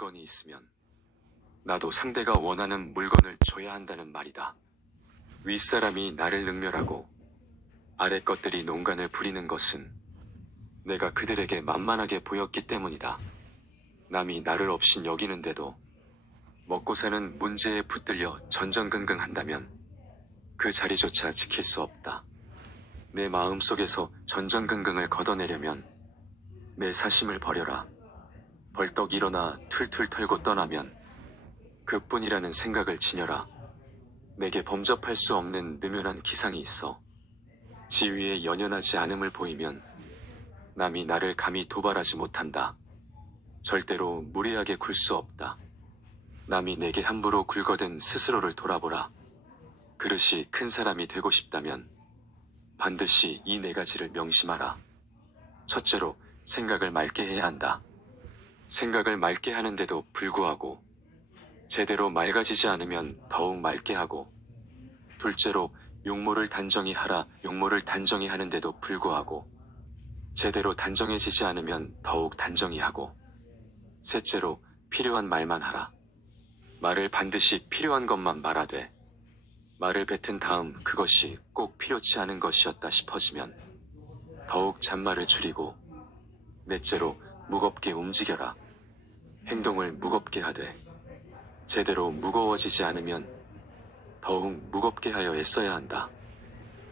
물건이 있으면 나도 상대가 원하는 물건을 줘야 한다는 말이다. 윗사람이 나를 능멸하고 아래 것들이 농간을 부리는 것은 내가 그들에게 만만하게 보였기 때문이다. 남이 나를 없인 여기는데도 먹고 사는 문제에 붙들려 전전긍긍한다면 그 자리조차 지킬 수 없다. 내 마음속에서 전전긍긍을 걷어내려면 내 사심을 버려라. 벌떡 일어나 툴툴 털고 떠나면 그뿐이라는 생각을 지녀라. 내게 범접할 수 없는 느슨한 기상이 있어. 지위에 연연하지 않음을 보이면 남이 나를 감히 도발하지 못한다. 절대로 무례하게 굴 수 없다. 남이 내게 함부로 굴거든 스스로를 돌아보라. 그릇이 큰 사람이 되고 싶다면 반드시 이 네 가지를 명심하라. 첫째로 생각을 맑게 해야 한다. 생각을 맑게 하는데도 불구하고 제대로 맑아지지 않으면 더욱 맑게 하고, 둘째로 용모를 단정히 하라. 용모를 단정히 하는데도 불구하고 제대로 단정해지지 않으면 더욱 단정히 하고, 셋째로 필요한 말만 하라. 말을 반드시 필요한 것만 말하되 말을 뱉은 다음 그것이 꼭 필요치 않은 것이었다 싶어지면 더욱 잔말을 줄이고, 넷째로 무겁게 움직여라. 행동을 무겁게 하되 제대로 무거워지지 않으면 더욱 무겁게 하여 애써야 한다.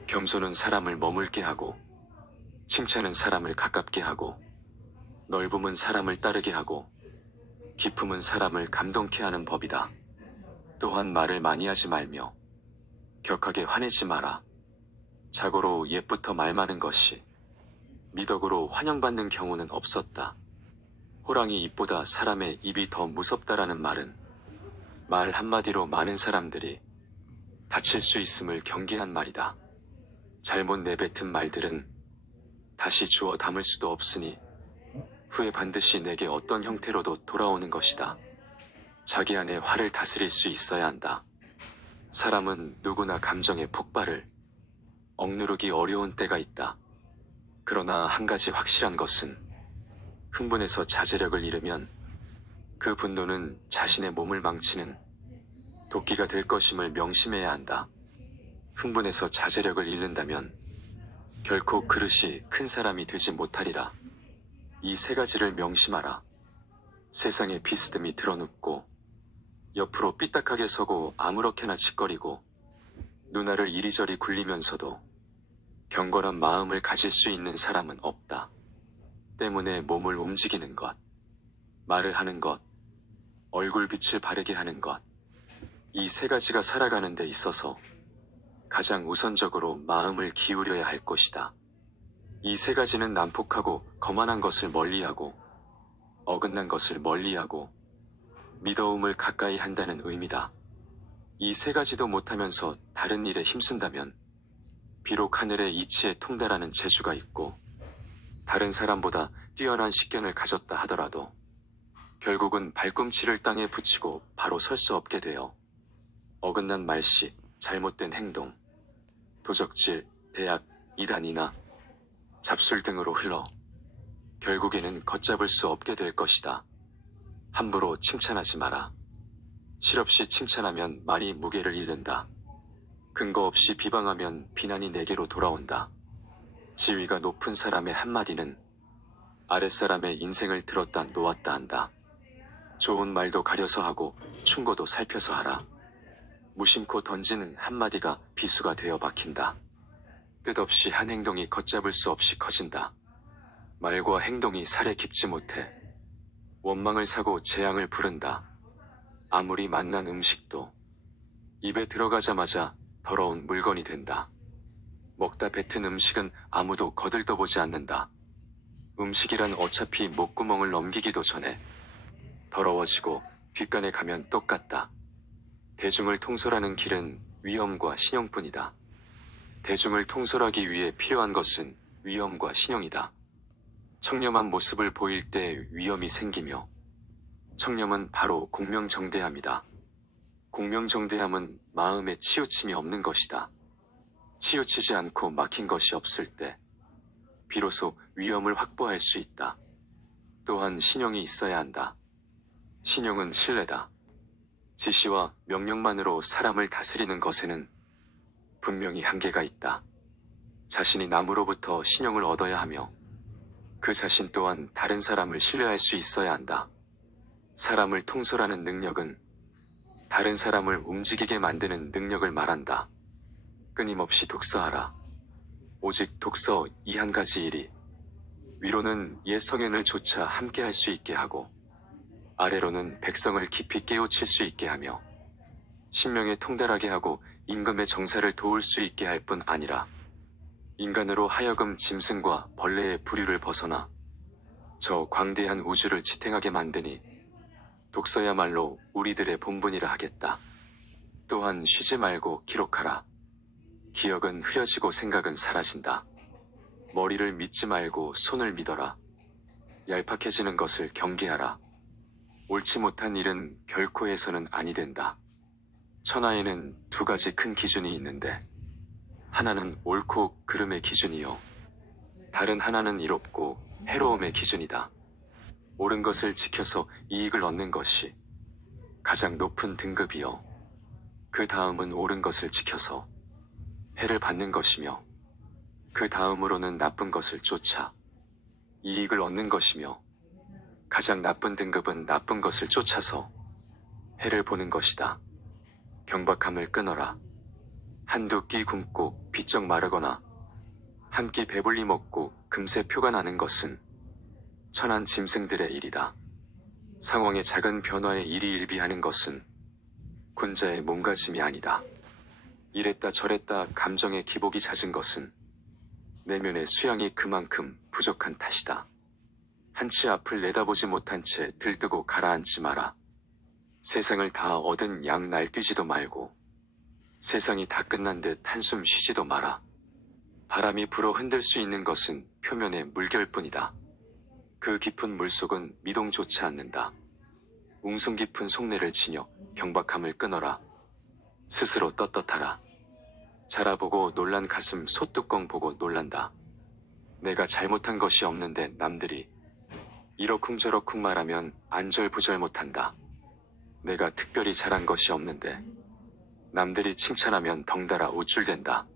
겸손은 사람을 머물게 하고, 칭찬은 사람을 가깝게 하고, 넓음은 사람을 따르게 하고, 기품은 사람을 감동케 하는 법이다. 또한 말을 많이 하지 말며 격하게 화내지 마라. 자고로 옛부터 말 많은 것이 미덕으로 환영받는 경우는 없었다. 호랑이 입보다 사람의 입이 더 무섭다라는 말은 말 한마디로 많은 사람들이 다칠 수 있음을 경계한 말이다. 잘못 내뱉은 말들은 다시 주워 담을 수도 없으니 후에 반드시 내게 어떤 형태로도 돌아오는 것이다. 자기 안에 화를 다스릴 수 있어야 한다. 사람은 누구나 감정의 폭발을 억누르기 어려운 때가 있다. 그러나 한 가지 확실한 것은 흥분해서 자제력을 잃으면 그 분노는 자신의 몸을 망치는 도끼가 될 것임을 명심해야 한다. 흥분해서 자제력을 잃는다면 결코 그릇이 큰 사람이 되지 못하리라. 이 세 가지를 명심하라. 세상에 비스듬히 드러눕고 옆으로 삐딱하게 서고 아무렇게나 짓거리고 누나를 이리저리 굴리면서도 경건한 마음을 가질 수 있는 사람은 없다. 때문에 몸을 움직이는 것, 말을 하는 것, 얼굴빛을 바르게 하는 것, 이 세 가지가 살아가는 데 있어서 가장 우선적으로 마음을 기울여야 할 것이다. 이 세 가지는 난폭하고 거만한 것을 멀리하고 어긋난 것을 멀리하고 미더움을 가까이 한다는 의미다. 이 세 가지도 못하면서 다른 일에 힘쓴다면 비록 하늘의 이치에 통달하는 재주가 있고 다른 사람보다 뛰어난 식견을 가졌다 하더라도 결국은 발꿈치를 땅에 붙이고 바로 설 수 없게 되어 어긋난 말씨, 잘못된 행동, 도적질, 대학, 이단이나 잡술 등으로 흘러 결국에는 걷잡을 수 없게 될 것이다. 함부로 칭찬하지 마라. 실없이 칭찬하면 말이 무게를 잃는다. 근거 없이 비방하면 비난이 내게로 돌아온다. 지위가 높은 사람의 한마디는 아랫사람의 인생을 들었다 놓았다 한다. 좋은 말도 가려서 하고 충고도 살펴서 하라. 무심코 던지는 한마디가 비수가 되어 박힌다. 뜻없이 한 행동이 걷잡을 수 없이 커진다. 말과 행동이 살에 깊지 못해 원망을 사고 재앙을 부른다. 아무리 맛난 음식도 입에 들어가자마자 더러운 물건이 된다. 먹다 뱉은 음식은 아무도 거들떠보지 않는다. 음식이란 어차피 목구멍을 넘기기도 전에 더러워지고 뒷간에 가면 똑같다. 대중을 통솔하는 길은 위엄과 신용뿐이다. 대중을 통솔하기 위해 필요한 것은 위엄과 신용이다. 청렴한 모습을 보일 때 위엄이 생기며 청렴은 바로 공명정대함이다. 공명정대함은 마음에 치우침이 없는 것이다. 치우치지 않고 막힌 것이 없을 때 비로소 위엄을 확보할 수 있다. 또한 신용이 있어야 한다. 신용은 신뢰다. 지시와 명령만으로 사람을 다스리는 것에는 분명히 한계가 있다. 자신이 남으로부터 신용을 얻어야 하며 그 자신 또한 다른 사람을 신뢰할 수 있어야 한다. 사람을 통솔하는 능력은 다른 사람을 움직이게 만드는 능력을 말한다. 끊임없이 독서하라. 오직 독서 이 한 가지 일이 위로는 옛 성현을 조차 함께 할 수 있게 하고 아래로는 백성을 깊이 깨우칠 수 있게 하며 신명에 통달하게 하고 임금의 정사를 도울 수 있게 할 뿐 아니라 인간으로 하여금 짐승과 벌레의 부류를 벗어나 저 광대한 우주를 지탱하게 만드니 독서야말로 우리들의 본분이라 하겠다. 또한 쉬지 말고 기록하라. 기억은 흐려지고 생각은 사라진다. 머리를 믿지 말고 손을 믿어라. 얄팍해지는 것을 경계하라. 옳지 못한 일은 결코 해서는 아니 된다. 천하에는 두 가지 큰 기준이 있는데 하나는 옳고 그름의 기준이요 다른 하나는 이롭고 해로움의 기준이다. 옳은 것을 지켜서 이익을 얻는 것이 가장 높은 등급이요 그 다음은 옳은 것을 지켜서 해를 받는 것이며 그 다음으로는 나쁜 것을 쫓아 이익을 얻는 것이며 가장 나쁜 등급은 나쁜 것을 쫓아서 해를 보는 것이다. 경박함을 끊어라. 한두 끼 굶고 비쩍 마르거나 한 끼 배불리 먹고 금세 표가 나는 것은 천한 짐승들의 일이다. 상황의 작은 변화에 일희일비하는 것은 군자의 몸가짐이 아니다. 이랬다 저랬다 감정의 기복이 잦은 것은 내면의 수양이 그만큼 부족한 탓이다. 한치 앞을 내다보지 못한 채 들뜨고 가라앉지 마라. 세상을 다 얻은 양 날뛰지도 말고 세상이 다 끝난 듯 한숨 쉬지도 마라. 바람이 불어 흔들 수 있는 것은 표면의 물결뿐이다. 그 깊은 물속은 미동조차 않는다. 웅숭 깊은 속내를 지녀 경박함을 끊어라. 스스로 떳떳하라. 자라보고 놀란 가슴 소뚜껑 보고 놀란다. 내가 잘못한 것이 없는데 남들이 이러쿵저러쿵 말하면 안절부절 못한다. 내가 특별히 잘한 것이 없는데 남들이 칭찬하면 덩달아 우쭐댄다.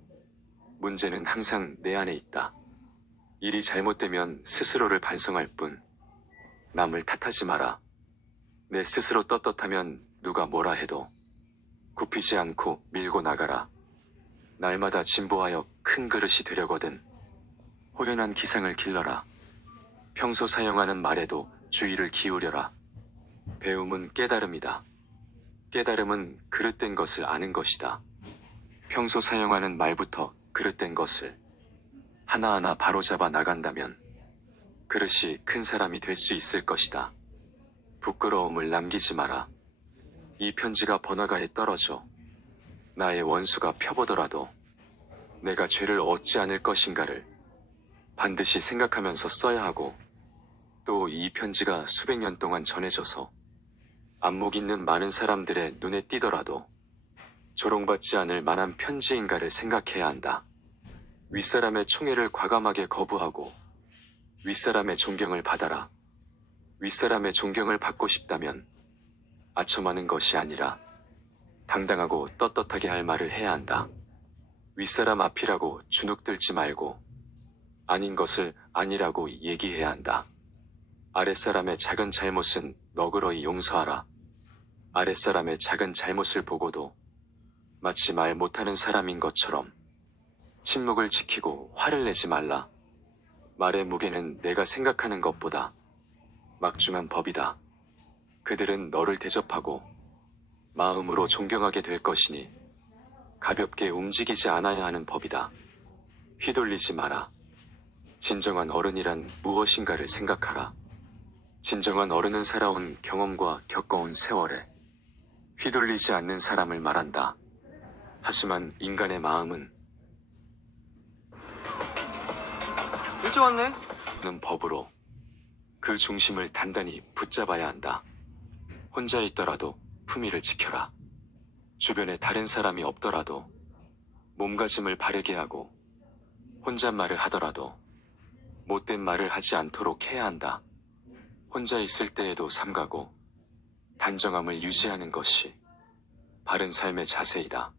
문제는 항상 내 안에 있다. 일이 잘못되면 스스로를 반성할 뿐 남을 탓하지 마라. 내 스스로 떳떳하면 누가 뭐라 해도 굽히지 않고 밀고 나가라. 날마다 진보하여 큰 그릇이 되려거든 호연한 기상을 길러라. 평소 사용하는 말에도 주의를 기울여라. 배움은 깨달음이다. 깨달음은 그릇된 것을 아는 것이다. 평소 사용하는 말부터 그릇된 것을 하나하나 바로잡아 나간다면 그릇이 큰 사람이 될 수 있을 것이다. 부끄러움을 남기지 마라. 이 편지가 번화가에 떨어져 나의 원수가 펴보더라도 내가 죄를 얻지 않을 것인가를 반드시 생각하면서 써야 하고 또 이 편지가 수백 년 동안 전해져서 안목 있는 많은 사람들의 눈에 띄더라도 조롱받지 않을 만한 편지인가를 생각해야 한다. 윗사람의 총애를 과감하게 거부하고 윗사람의 존경을 받아라. 윗사람의 존경을 받고 싶다면 아첨하는 것이 아니라 당당하고 떳떳하게 할 말을 해야 한다. 윗사람 앞이라고 주눅들지 말고 아닌 것을 아니라고 얘기해야 한다. 아랫사람의 작은 잘못은 너그러이 용서하라. 아랫사람의 작은 잘못을 보고도 마치 말 못하는 사람인 것처럼 침묵을 지키고 화를 내지 말라. 말의 무게는 내가 생각하는 것보다 막중한 법이다. 그들은 너를 대접하고 마음으로 존경하게 될 것이니 가볍게 움직이지 않아야 하는 법이다. 휘둘리지 마라. 진정한 어른이란 무엇인가를 생각하라. 진정한 어른은 살아온 경험과 겪어온 세월에 휘둘리지 않는 사람을 말한다. 하지만 인간의 마음은 일찍 왔네. 는 법으로 그 중심을 단단히 붙잡아야 한다. 혼자 있더라도 품위를 지켜라. 주변에 다른 사람이 없더라도 몸가짐을 바르게 하고 혼잣말을 하더라도 못된 말을 하지 않도록 해야 한다. 혼자 있을 때에도 삼가고 단정함을 유지하는 것이 바른 삶의 자세이다.